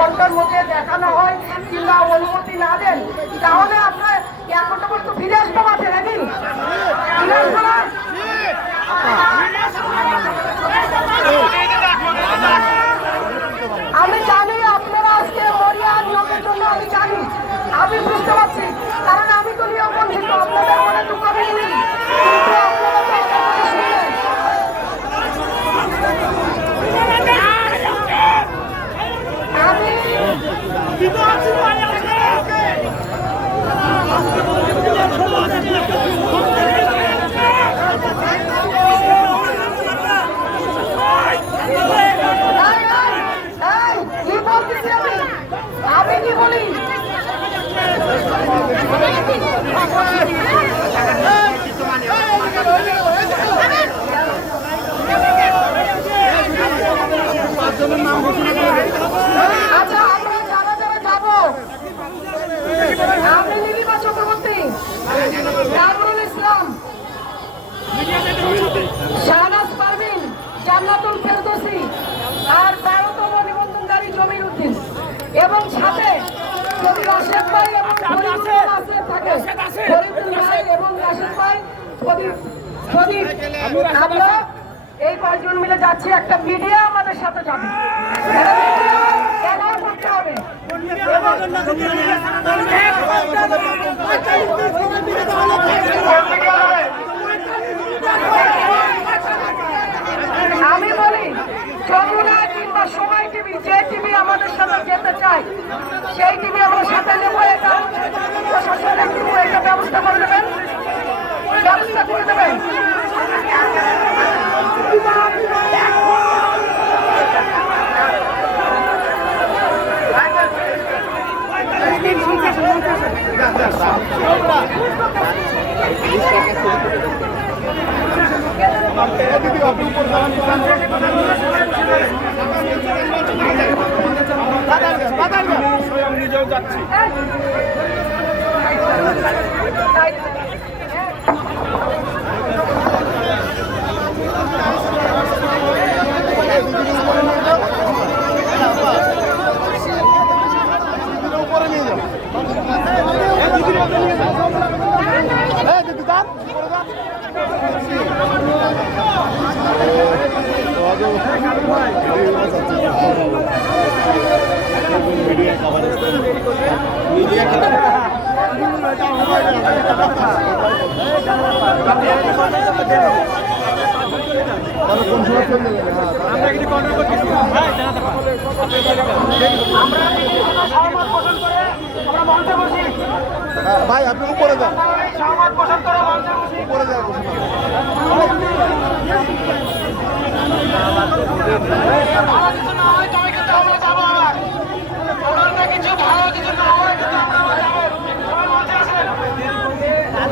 ঘণ্টার মধ্যে দেখানো হয় কিংবা অনুমতি না দেন তাহলে আপনার পর তো ফিরে আসতে কামরুল ইসলাম। শাহনাজ পারভিন জান্নাতুল ফেরদৌসি আর বারোতম নিবন্ধনকারী জমির উদ্দিন। এবং সাথে রাশেদ ভাই এবং থাকে। ফরিদুল ভাই ভাই যদি যদি আমরা এই কয়েকজন মিলে যাচ্ছি। একটা মিডিয়া আমাদের সাথে যাবে। করতে হবে। সেই টিভি আমরা সাথে নেব এটা প্রশাসন একটু এটা ব্যবস্থা করে দেবেন। ব্যবস্থা করে দেবেন। স্বয়ং নিজেও যাচ্ছি তাই সহমত পোষণ করে আমরা ভাই আপনি উপরে যান উপরে যান। ভালো কিছু না হয় তবে কিন্তু আমরা যাব আবার ওনার না কিছু ভালো কিছু না হয় কিন্তু আমরা আবার যাব সবাই মঞ্চে আসেন একটা বলব আর একটা বোঝে এই ক্লিকা করে